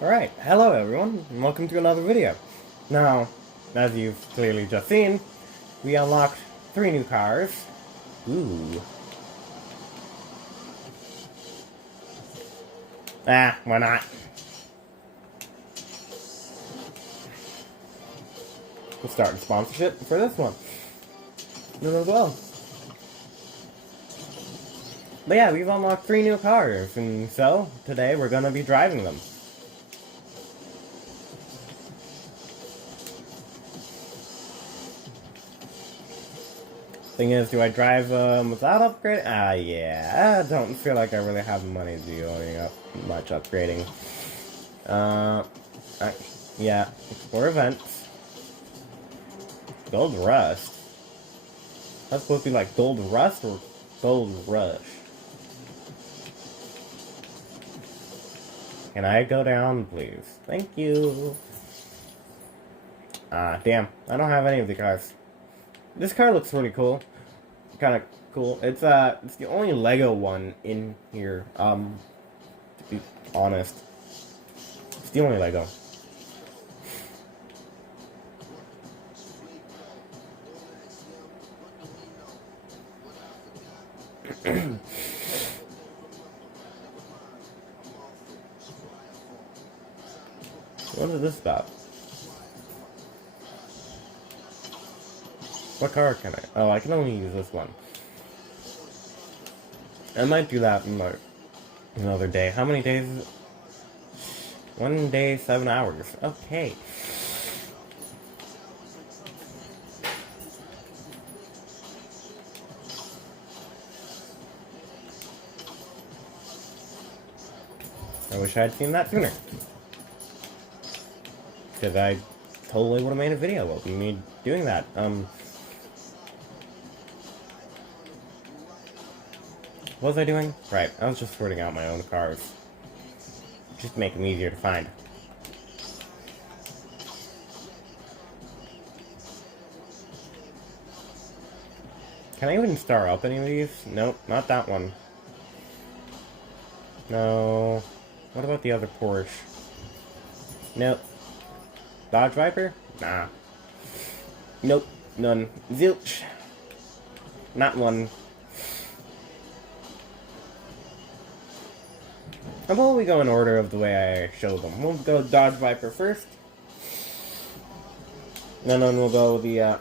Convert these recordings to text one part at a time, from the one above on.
Alright, hello everyone, and welcome to another video. Now, as you've clearly just seen, we unlocked 3 new cars. Ooh. Why not? We'll start sponsorship for this one. As well. But yeah, we've unlocked 3 new cars, and so, today we're gonna be driving them. Thing is, do I drive without upgrade? Yeah, I don't feel like I really have the money to do much upgrading. Yeah, explore events. Gold Rust. That's supposed to be like Gold Rust or Gold Rush. Can I go down, please? Thank you. Damn, I don't have any of the cars. This car looks really cool. Kind of cool. It's the only Lego one in here. To be honest, it's the only Lego. What is this about? What car can I? Oh, I can only use this one. I might do that in like another day. How many days is it? 1 day, 7 hours. Okay. I wish I had seen that sooner. Because I totally would have made a video of me doing that. What was I doing? Right, I was just sorting out my own cars. Just to make them easier to find. Can I even start up any of these? Nope, not that one. No. What about the other Porsche? Nope. Dodge Viper? Nah. Nope, none. Zilch. Not one. How about we go in order of the way I show them? We'll go Dodge Viper first. And then we'll go the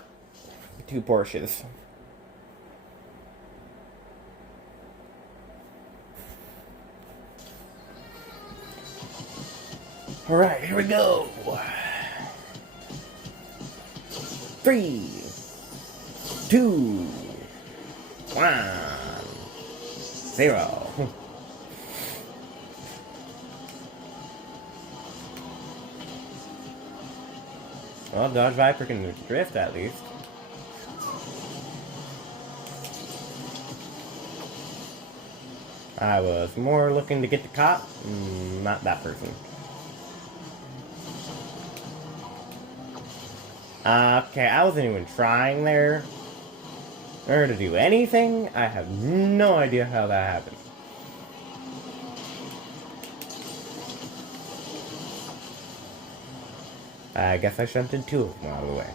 2 Porsches. Alright, here we go. 3, 2, 1, 0. Well, Dodge Viper can drift at least. I was more looking to get the cop, not that person. Okay, I wasn't even trying there. Or to do anything. I have no idea how that happened. I guess I shunted 2 of them out of the way.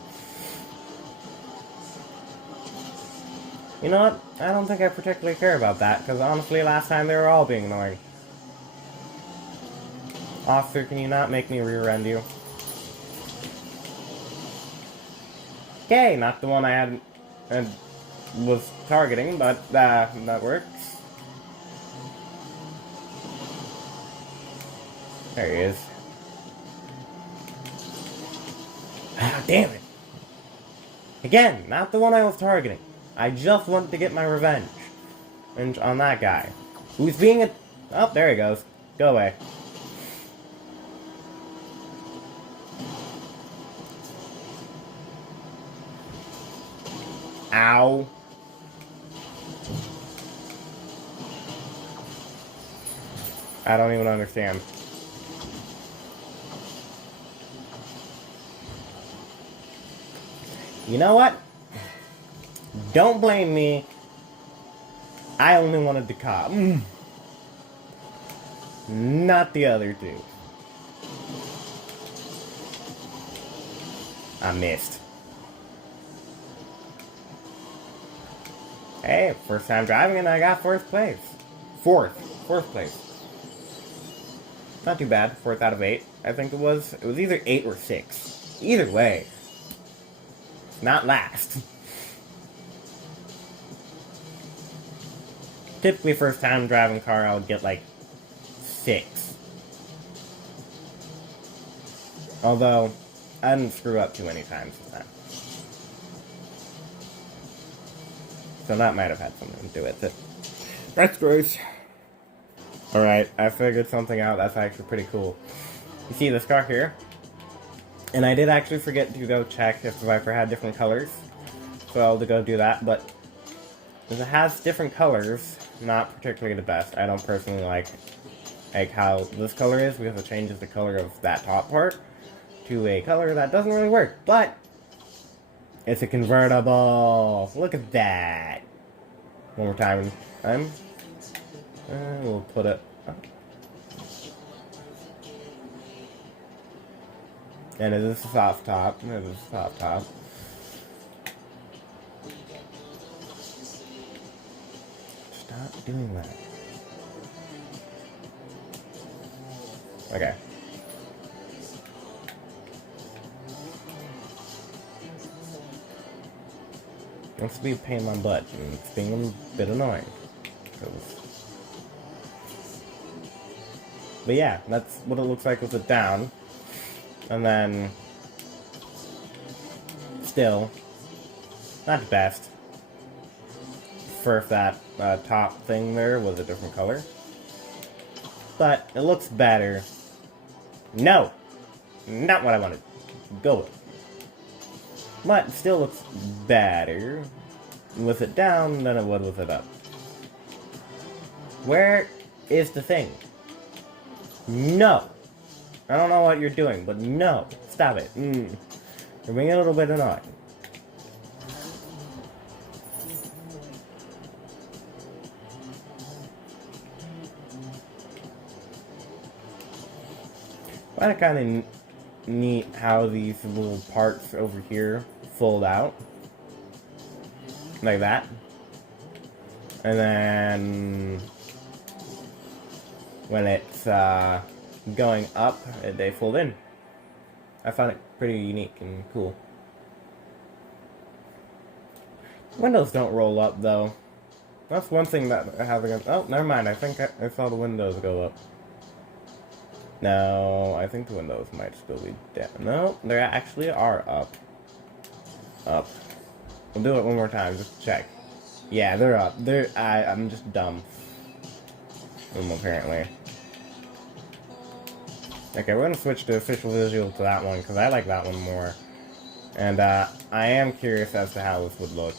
You know what? I don't think I particularly care about that, because honestly, last time they were all being annoying. Officer, can you not make me rear-end you? Okay, not the one I had was targeting, but that works. There he is. Ah, damn it! Again, not the one I was targeting. I just wanted to get my revenge. On that guy. Who's being a... Oh, there he goes. Go away. Ow. I don't even understand. You know what? Don't blame me I only wanted the cop. Not the other two. I missed. Hey, first time driving and I got fourth place. Fourth place. Not too bad. 4th out of 8. I think it was. It was either 8 or 6. Either way. Not last. Typically, first time driving car, I would get like 6. Although, I didn't screw up too many times this time. So that might have had something to do with it. That's gross. Alright, I figured something out that's actually pretty cool. You see this car here? And I did actually forget to go check if the Viper had different colors. So I'll go do that, but if it has different colors, not particularly the best. I don't personally like how this color is because it changes the color of that top part to a color that doesn't really work. But it's a convertible. Look at that. One more time. We'll put it up. And it is a soft top. It is a soft top. Stop doing that. Okay. Wants to be a pain in my butt, and it's being a bit annoying. But yeah, that's what it looks like with it down. And then, still, not the best. For if that top thing there was a different color. But it looks better. No! Not what I wanted to go with. But it still looks better with it down than it would with it up. Where is the thing? No! I don't know what you're doing, but no! Stop it. You're being a little bit annoying. I find it kind of neat how these little parts over here fold out. Like that. And then when it's going up, they fold in. I found it pretty unique and cool. Windows don't roll up though. That's one thing that I have against. Oh, never mind. I think I saw the windows go up. No, I think the windows might still be down. No, they actually are up. Up. We'll do it one more time, just to check. Yeah, they're up. I'm just dumb. Apparently. Okay, we're gonna switch to official visual to that one, because I like that one more. And, I am curious as to how this would look.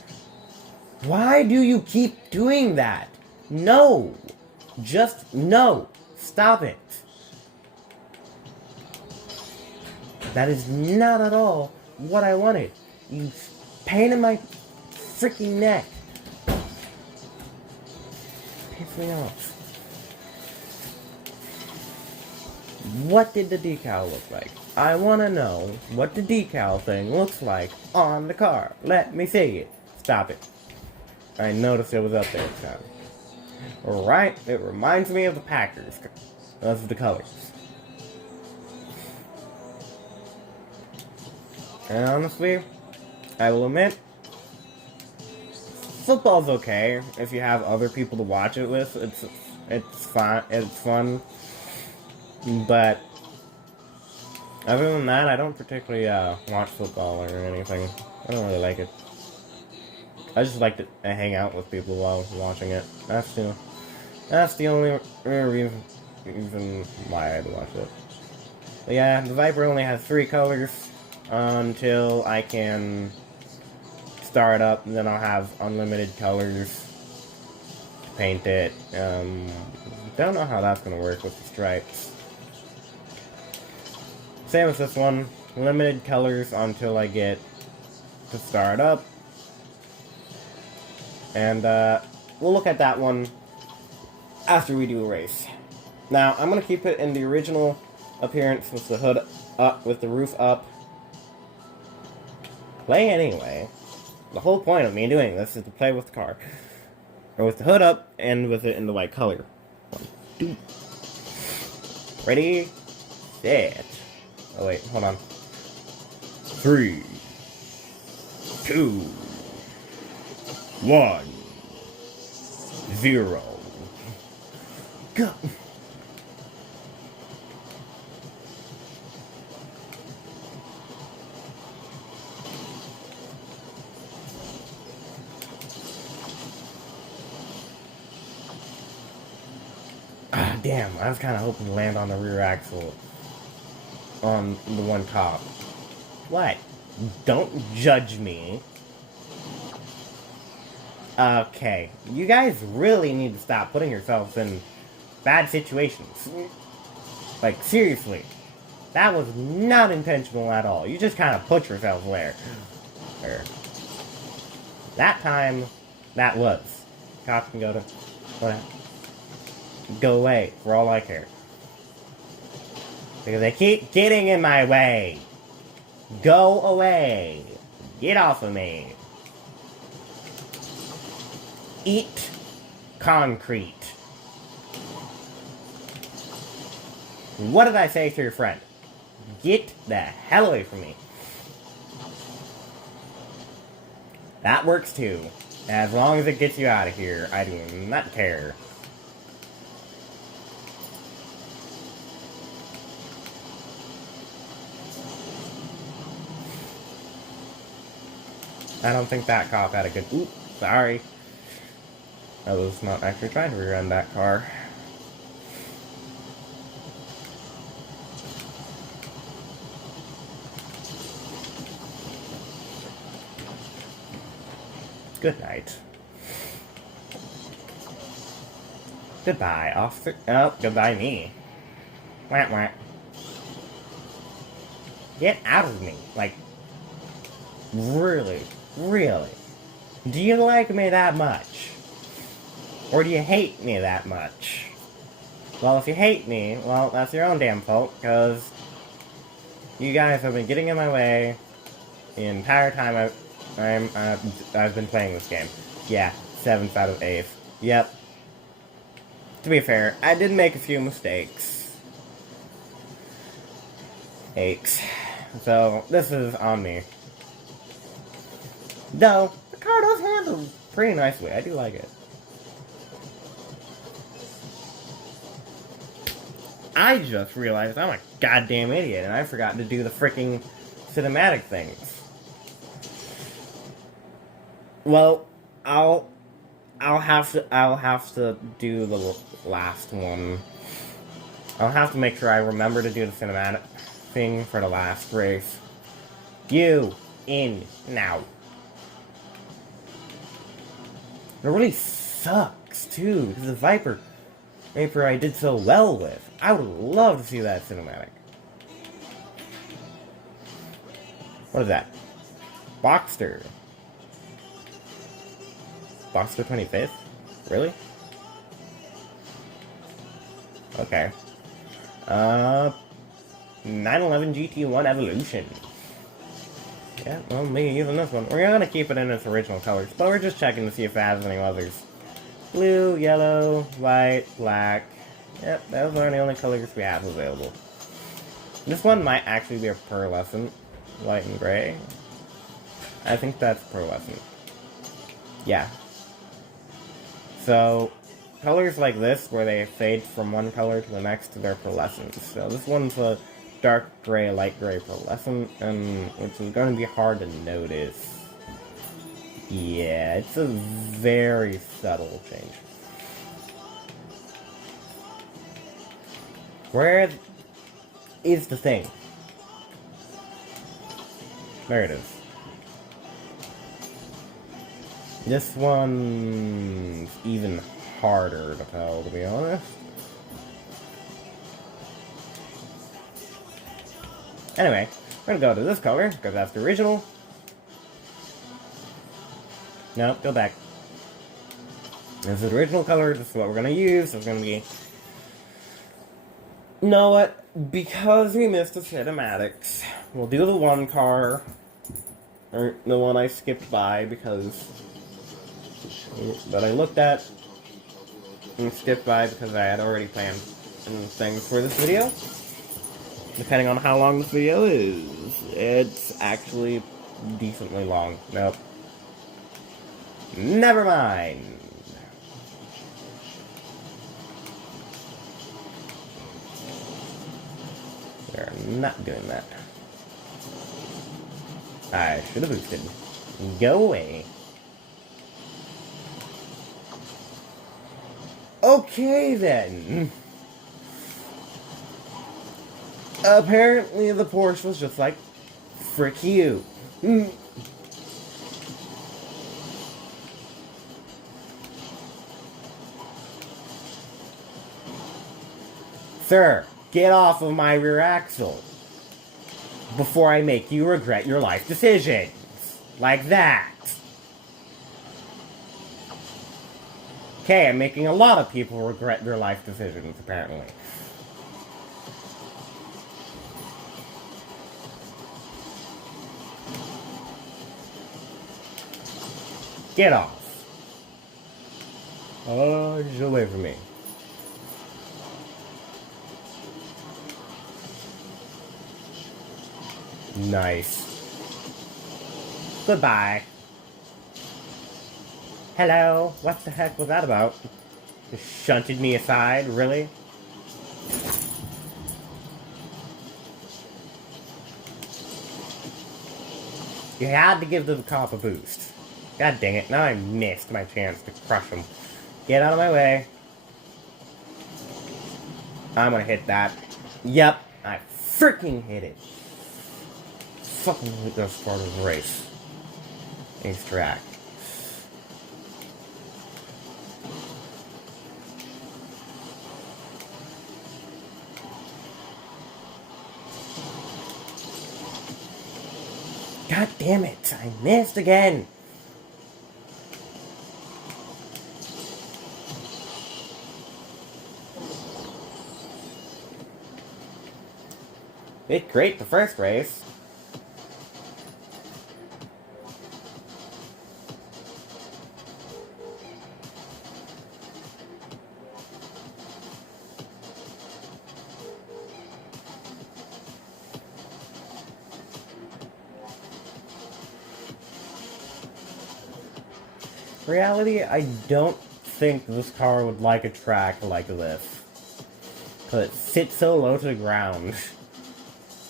Why do you keep doing that? No! Just, no! Stop it! That is not at all what I wanted. You pain in my freaking neck. Piss me off. What did the decal look like? I want to know what the decal thing looks like on the car. Let me see it. Stop it. I noticed it was up there this time. Alright, it reminds me of the Packers. Those are the colors. And honestly, I will admit, football's okay if you have other people to watch it with. It's fun. It's fun. But other than that, I don't particularly watch football or anything. I don't really like it. I just like to hang out with people while watching it. That's the only reason why I'd watch it. But yeah, the Viper only has 3 colors until I can start up, and then I'll have unlimited colors to paint it. Don't know how that's gonna work with the stripes. Same as this one, limited colors until I get to start up. And we'll look at that one after we do a race. Now, I'm going to keep it in the original appearance with the hood up, with the roof up. Play anyway. The whole point of me doing this is to play with the car. Or with the hood up and with it in the white color. 1, 2. Ready? Set. Oh wait, hold on. 3, 2, 1, 0. Go! Ah, damn, I was kind of hoping to land on the rear axle on the one cop. What? Don't judge me. Okay, you guys really need to stop putting yourselves in bad situations. Like, seriously. That was not intentional at all. You just kind of put yourself there. That time, that was. Cops can go to... whatever. Go away, for all I care. Because they keep getting in my way. Go away. Get off of me. Eat concrete. What did I say to your friend? Get the hell away from me. That works too. As long as it gets you out of here, I do not care. I don't think that cop had a good... Oop, sorry. I was not actually trying to rear-end that car. Good night. Goodbye, officer. Oh, goodbye me. Wah, wah. Get out of me. Like, really? Really? Do you like me that much? Or do you hate me that much? Well, if you hate me, well, that's your own damn fault, because you guys have been getting in my way the entire time I've been playing this game. Yeah, 7th out of 8th. Yep. To be fair, I did make a few mistakes. Aches. So, this is on me. Though, the car does handle pretty nicely. I do like it. I just realized I'm a goddamn idiot and I forgot to do the freaking cinematic things. Well, I'll have to do the last one. I'll have to make sure I remember to do the cinematic thing for the last race. You in now. It really sucks too, because the Viper I did so well with. I would love to see that cinematic. What is that? Boxster. Boxster 25th? Really? Okay. 911 GT1 Evolution. Yeah, well, maybe using this one. We're gonna keep it in its original colors, but we're just checking to see if it has any others. Blue, yellow, white, black. Yep, those are the only colors we have available. This one might actually be a pearlescent. White and gray. I think that's pearlescent. Yeah. So, colors like this, where they fade from one color to the next, they're pearlescent. So this one's a dark gray, light gray pearlescent, and which is going to be hard to notice. Yeah, it's a very subtle change. Where is the thing? There it is. This one's even harder to tell, to be honest. Anyway, we're gonna go to this color, because that's the original. No, go back. This is the original color. This is what we're gonna use. It's gonna be. You know what? Because we missed the cinematics, we'll do the one car, or the one I skipped by because that I looked at and skipped by because I had already planned things for this video. Depending on how long this video is, it's actually decently long. Nope. Never mind. We're not doing that. I should have boosted. Go away. Okay then. Apparently the Porsche was just like, frick you. Sir, get off of my rear axle before I make you regret your life decisions. Like that. Okay, I'm making a lot of people regret their life decisions, apparently. Get off. Oh, get away from me. Nice. Goodbye. Hello? What the heck was that about? Just shunted me aside, really? You had to give the cop a boost. God dang it, now I missed my chance to crush him. Get out of my way. I'm gonna hit that. Yep, I freaking hit it. Fucking hate this part of the race. Ace track. God damn it, I missed again. Did great the first race. Reality, I don't think this car would like a track like this. Because it sits so low to the ground.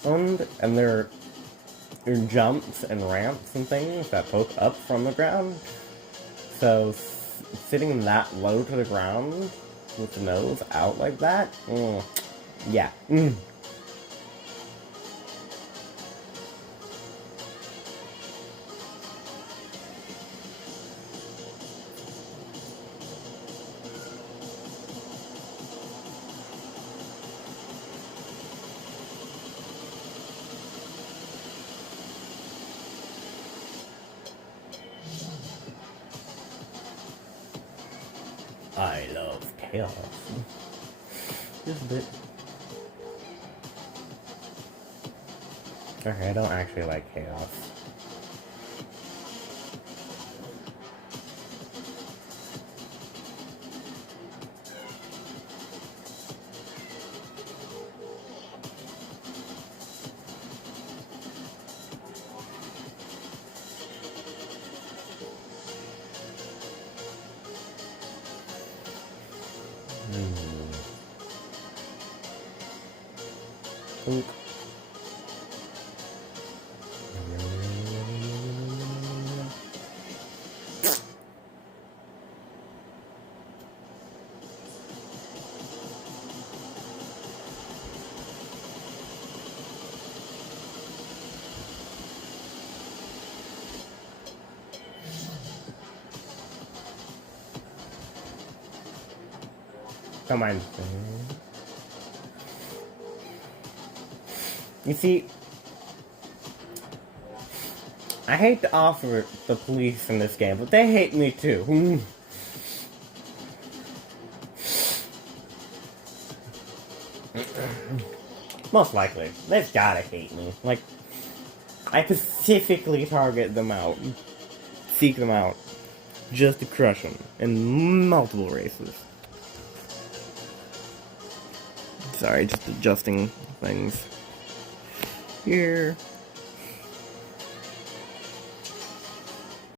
And there are jumps and ramps and things that poke up from the ground. So sitting that low to the ground with the nose out like that, yeah. I love chaos. Just a bit. Okay, I don't actually like chaos. Oop. Come on. You see, I hate to offer the police in this game, but they hate me too. Most likely. They've gotta hate me. Like, I specifically target them out. Seek them out. Just to crush them. In multiple races. Sorry, just adjusting things. Here.